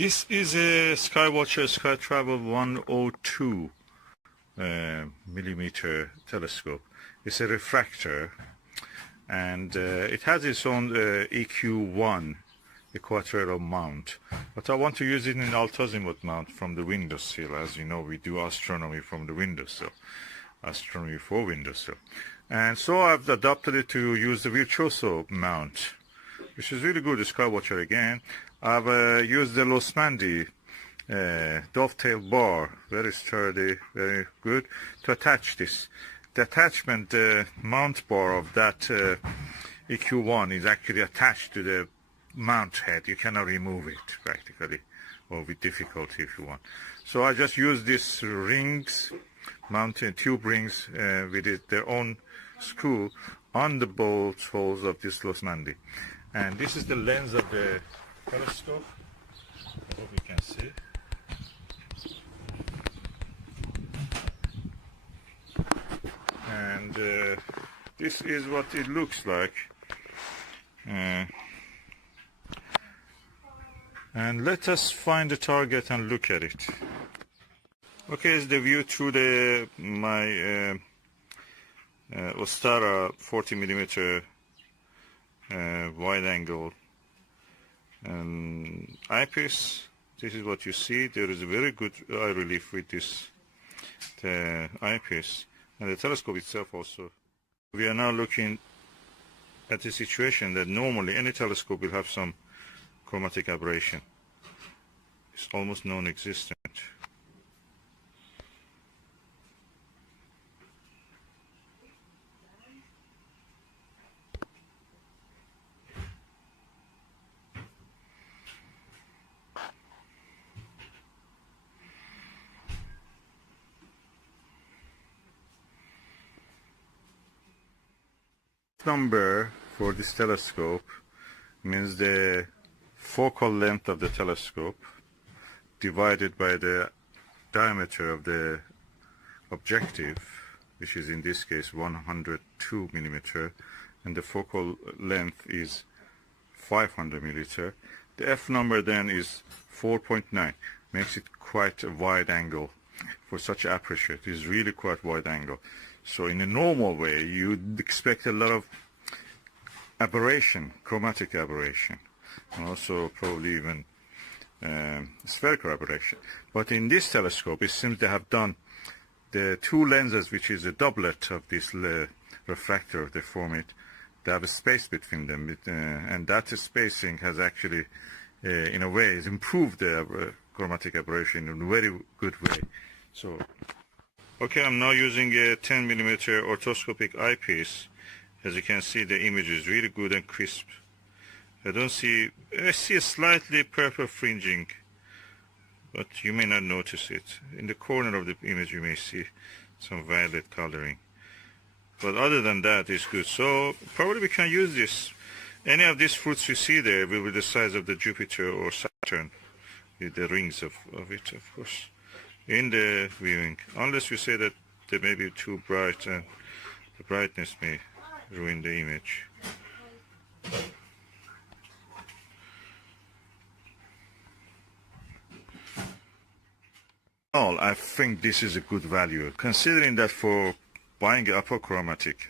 This is a SkyWatcher Startravel 102 millimeter telescope. It's a refractor, and it has its own EQ1 equatorial mount, but I want to use it in altazimuth mount from the windowsill. As you know, we do astronomy from the windowsill, astronomy for windowsill, and so I've adopted it to use the virtuoso mount, which is really good. The SkyWatcher again. I've used the Losmandy dovetail bar, very sturdy, very good, to attach this. The attachment mount bar of that EQ1 is actually attached to the mount head. You cannot remove it practically, or with difficulty if you want. So I just use these rings, mounted tube rings with their own screw on the bolt holes of this Losmandy. And this is the lens of the telescope. I hope you can see. And this is what it looks like. And let us find the target and look at it. Okay, it's the view through my Ostara 40 millimeter wide angle eyepiece. This is what you see. There is a very good eye relief with this eyepiece, and the telescope itself also. We are now looking at a situation that normally any telescope will have some chromatic aberration. It's almost non-existent. Number for this telescope means the focal length of the telescope divided by the diameter of the objective, which is in this case 102 millimeter, and the focal length is 500 millimeter. The F number then is 4.9, makes it quite a wide angle for such aperture. It is really quite wide angle. So in a normal way, you'd expect a lot of aberration, chromatic aberration, and also probably even spherical aberration. But in this telescope, it seems they have done the two lenses, which is a doublet of this refractor, they form it. They have a space between them, and that spacing has actually, in a way, has improved the chromatic aberration in a very good way. So. Okay, I'm now using a 10 millimeter orthoscopic eyepiece. As you can see, the image is really good and crisp. I see a slightly purple fringing, but you may not notice it. In the corner of the image, you may see some violet coloring. But other than that, it's good. So probably we can use this. Any of these fruits you see there will be the size of the Jupiter or Saturn, with the rings of it, of course, in the viewing, unless you say that they may be too bright and the brightness may ruin the image. I think this is a good value, considering that for buying an apochromatic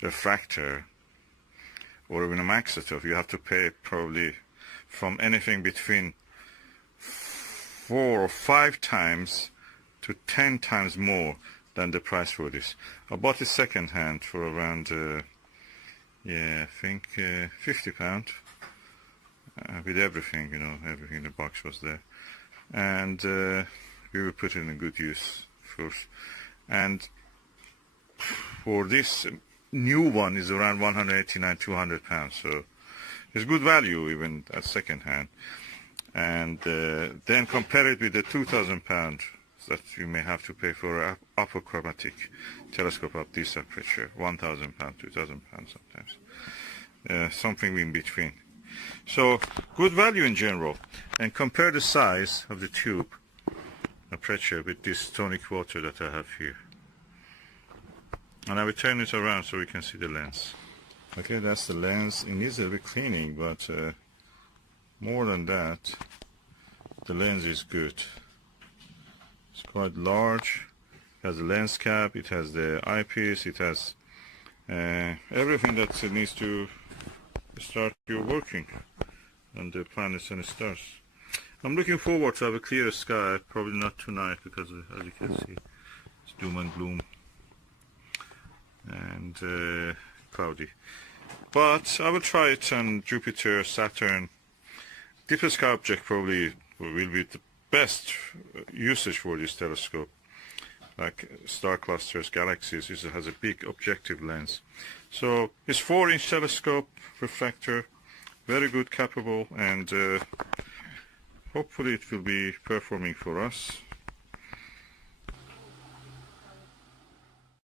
refractor or even a maxitoph, you have to pay probably from anything between 4 or 5 times to 10 times more than the price for this. I bought it second hand for around I think £50 with everything, you know, everything in the box was there, and we will put it in good use, of course. And for this new one is around £189–200, so it's good value even at second hand. And then compare it with the £2,000 that you may have to pay for an apochromatic telescope of this aperture, £1,000, £2,000 sometimes, something in between. So good value in general. And compare the size of the tube aperture with this tonic water that I have here. And I will turn it around so we can see the lens. Okay, that's the lens. It needs a bit cleaning, but more than that, the lens is good. It's quite large. It has a lens cap, it has the eyepiece, it has everything that it needs to start your working on the planets and stars. I'm looking forward to have a clear sky, probably not tonight because as you can see it's doom and gloom and cloudy. But I will try it on Jupiter, Saturn. Deep sky object probably will be the best usage for this telescope. Like star clusters, galaxies, it has a big objective lens. So it's 4-inch telescope, refractor, very good, capable, and hopefully it will be performing for us.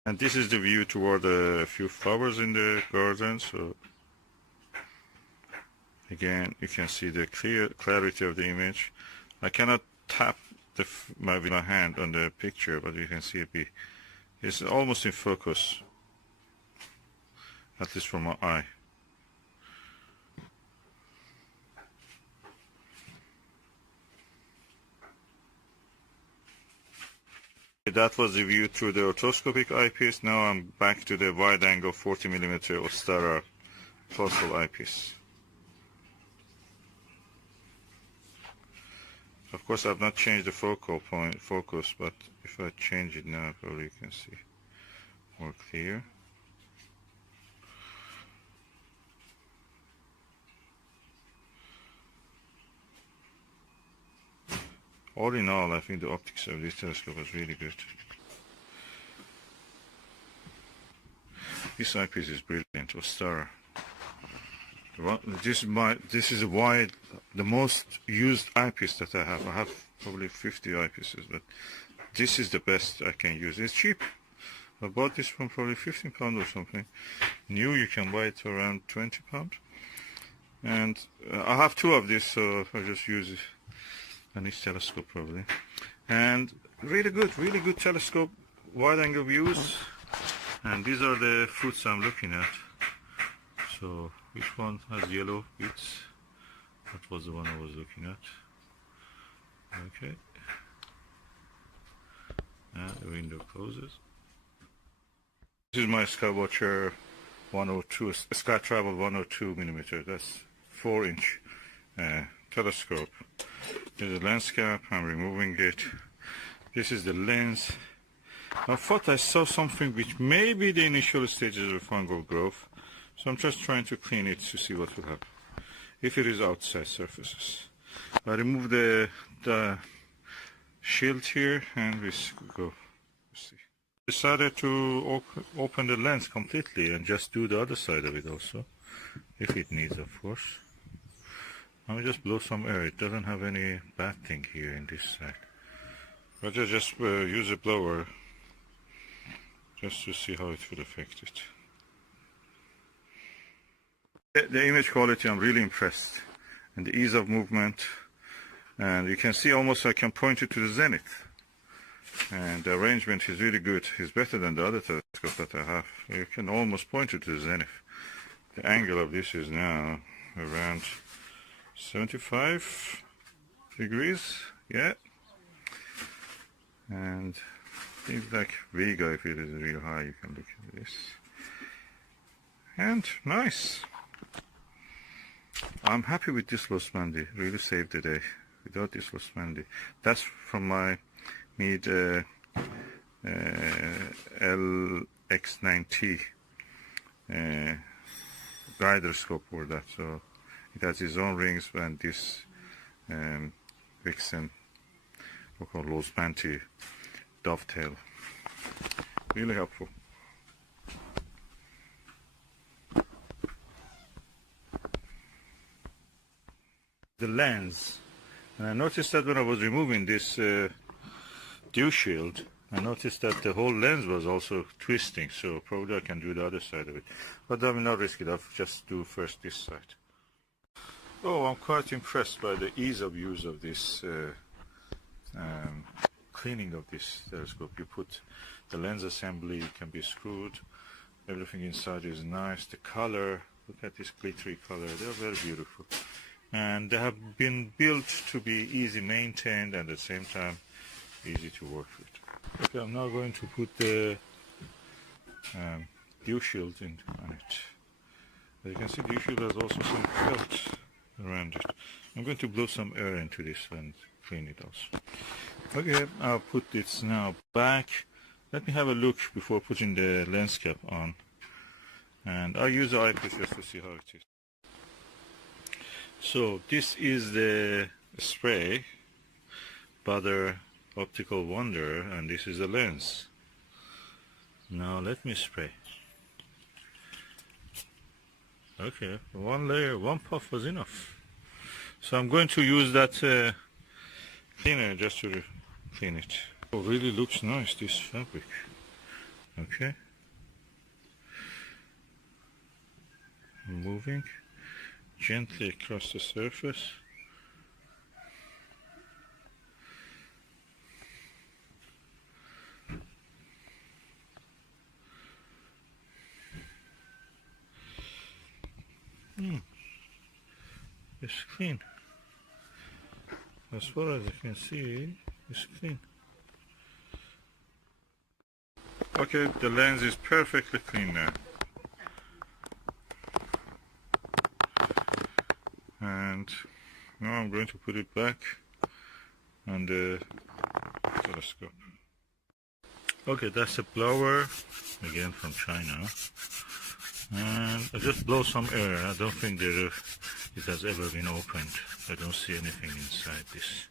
And this is the view toward a few flowers in the garden. So again, you can see the clarity of the image. I cannot tap my hand on the picture, but you can see it's almost in focus, at least from my eye. That was the view through the orthoscopic eyepiece. Now I'm back to the wide angle 40mm Ostara Plossl eyepiece. Of course, I've not changed the focus, but if I change it now, probably you can see more clear. All in all, I think the optics of this telescope was really good. This eyepiece is brilliant, Ostara. This is the most used eyepiece that I have. I have probably 50 eyepieces, but this is the best I can use. It's cheap. I bought this from probably £15 or something. New, you can buy it around £20. And I have 2 of this, so I just use it on each telescope probably. And really good telescope, wide angle views. And these are the fruits I'm looking at. So which one has yellow bits? That was the one I was looking at. Okay. And the window closes. This is my SkyWatcher 102, Startravel 102mm. That's 4-inch telescope. There's a lens cap. I'm removing it. This is the lens. I thought I saw something which may be the initial stages of fungal growth. So I'm just trying to clean it to see what will happen if it is outside surfaces. I remove the shield here and we go. See. Decided to open the lens completely and just do the other side of it also, if it needs, of course. Let me just blow some air. It doesn't have any bad thing here in this side. But I just use a blower just to see how it will affect it. The image quality, I'm really impressed, and the ease of movement, and you can see almost I can point it to the zenith, and the arrangement is really good. It's better than the other telescope that I have. You can almost point it to the zenith. The angle of this is now around 75 degrees, yeah, and things like Vega, if it is real high, you can look at this, and nice. I'm happy with this Plossl, really saved the day. Without this Plossl, that's from my Meade LX9T guider scope for that. So it has its own rings, and this Vixen, we call Plossl dovetail. Really helpful. The lens, and I noticed that when I was removing this dew shield, I noticed that the whole lens was also twisting, so probably I can do the other side of it, but I will not risk it. I'll just do first this side. Oh, I'm quite impressed by the ease of use of this cleaning of this telescope. You put the lens assembly, it can be screwed, everything inside is nice. The color, look at this glittery color, they're very beautiful. and they have been built to be easy maintained and at the same time easy to work with. Okay, I'm now going to put the dew shield on it. As you can see, dew shield has also some felt around it. I'm going to blow some air into this and clean it also. Okay, I'll put this now back. Let me have a look before putting the lens cap on. And I'll use the eyepiece just to see how it is. So this is the spray, Butter Optical Wonder, and this is the lens. Now let me spray. Okay, one layer, one puff was enough. So I'm going to use that cleaner just to clean it. Oh, really looks nice, this fabric. Okay. Moving gently across the surface. It's clean. As far as you can see, it's clean. Okay, the lens is perfectly clean now. And now I'm going to put it back on the telescope. Okay, that's a blower, again from China. And I just blow some air. I don't think it has ever been opened. I don't see anything inside this.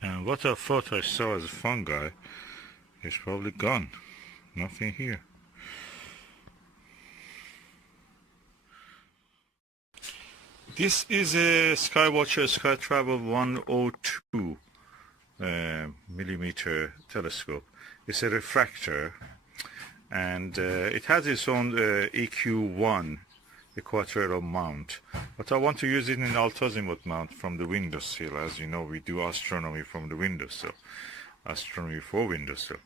And what I thought I saw as a fungi is probably gone. Nothing here. This is a SkyWatcher Startravel 102 millimeter telescope. It's a refractor, and it has its own EQ1 equatorial mount, but I want to use it in altazimuth mount from the windowsill. As you know, we do astronomy from the windowsill, astronomy for windowsill,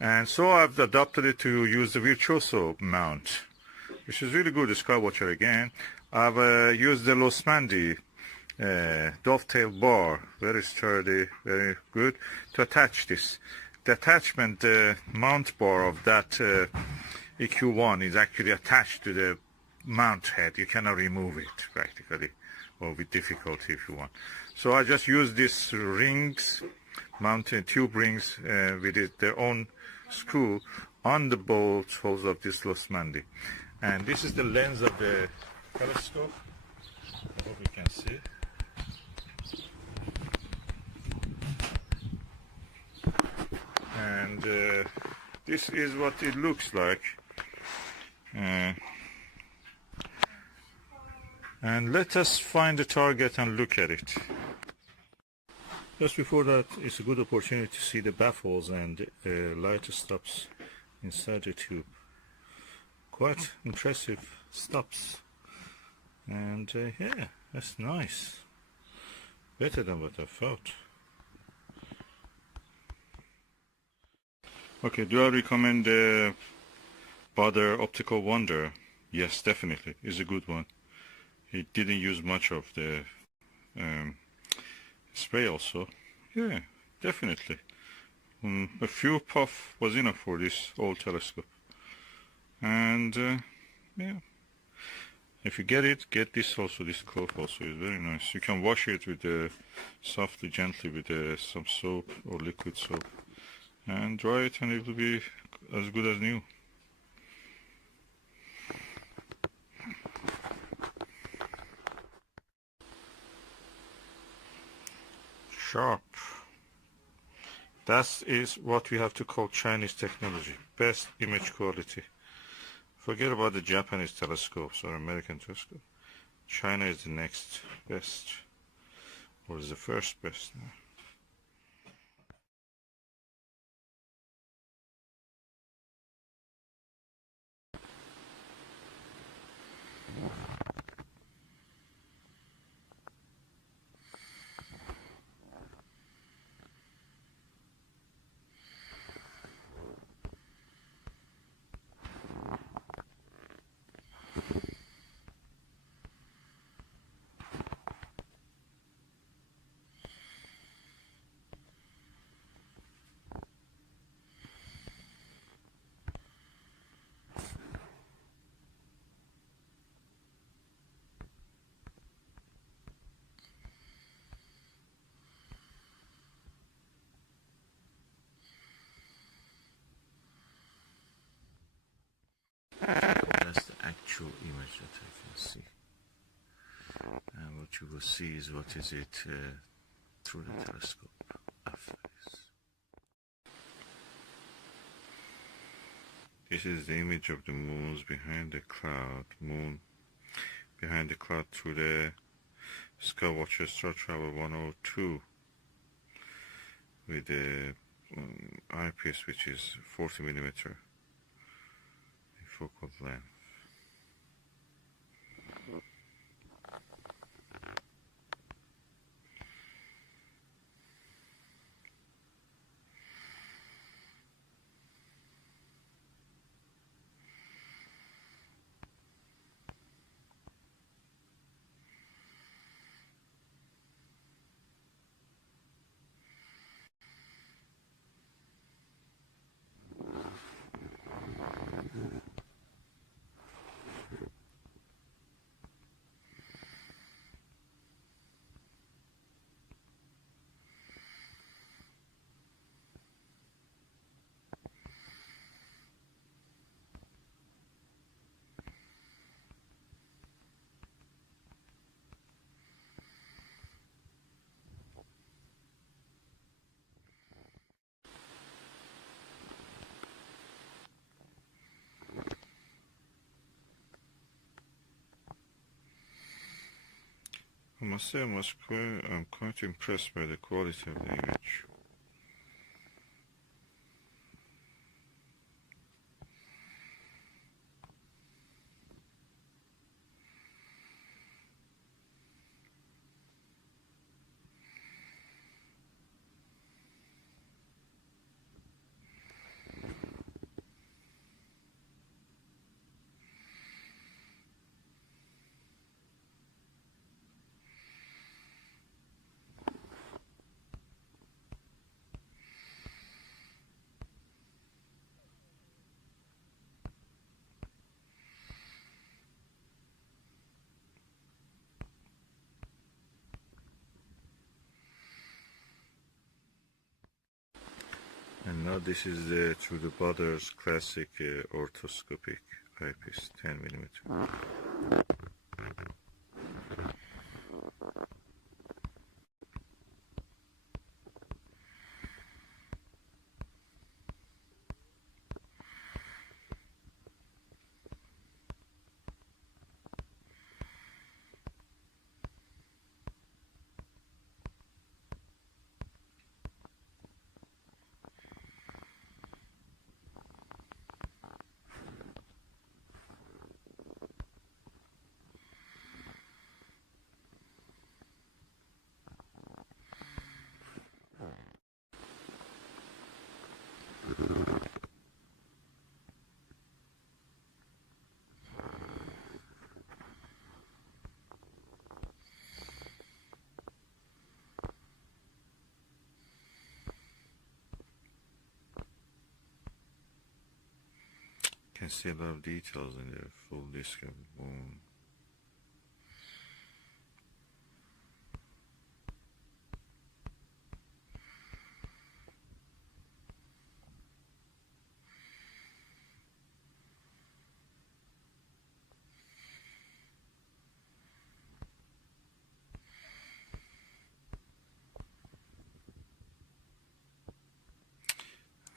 and so I've adopted it to use the virtuoso mount, which is really good. The SkyWatcher again. I've used the Losmandy dovetail bar, very sturdy, very good, to attach this. The attachment, the mount bar of that EQ1 is actually attached to the mount head. You cannot remove it practically, or with difficulty if you want. So I just use these rings, mounted tube rings with their own screw on the bolt holes of this Losmandy. And this is the lens of the telescope. I hope you can see. And this is what it looks like. And let us find the target and look at it. Just before that, it's a good opportunity to see the baffles and light stops inside the tube. Quite impressive stops. And yeah, that's nice. Better than what I thought. Okay, do I recommend the Butter Optical Wonder? Yes, definitely. It's a good one. It didn't use much of the spray also. Yeah, definitely. A few puff was enough for this old telescope. And yeah. If you get it, get this also. This cloth also is very nice. You can wash it with softly, gently with some soap or liquid soap, and dry it, and it will be as good as new. Sharp. That is what we have to call Chinese technology. Best image quality. Forget about the Japanese telescopes or American telescope. China is the next best, or is the first best now. That's the actual image that I can see. And what you will see is what is it through the telescope after this. This is the image of the moons behind the cloud. Moon behind the cloud through the SkyWatcher Startravel 102 with the eyepiece, which is 40mm focal length. I must say I'm quite impressed by the quality of the image. And now this is through the Botter's classic orthoscopic eyepiece, 10mm. Can see a lot of details in the full disk of the moon.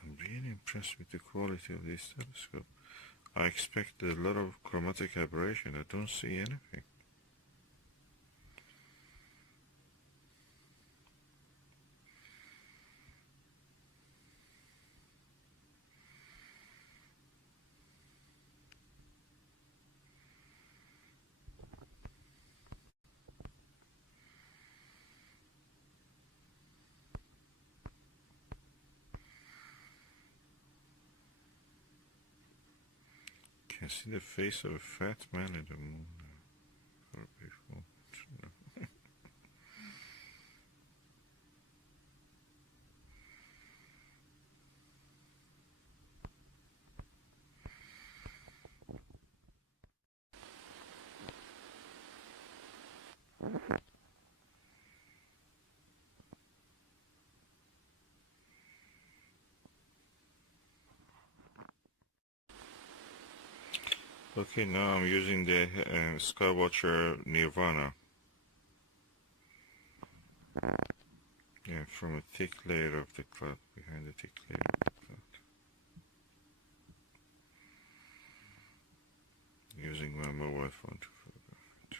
I'm really impressed with the quality of this telescope. I expected a lot of chromatic aberration. I don't see anything. Can see the face of a fat man in the moon. Or before. Okay, now I'm using the SkyWatcher Nirvana. Yeah, from a thick layer of the cloud, behind the thick layer of the cloud. Using my mobile phone to photograph it.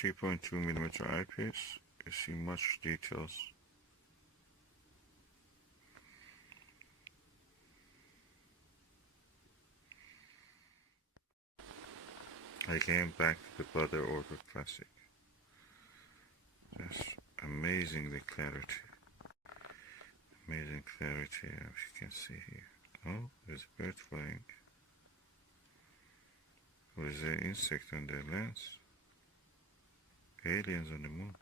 3.2mm eyepiece. You see much details. Again, back to the Butter Order Classic. Just amazingly clarity. Amazing clarity, as you can see here. Oh, there's a bird flying. What is the insect on the lens? Aliens on the moon.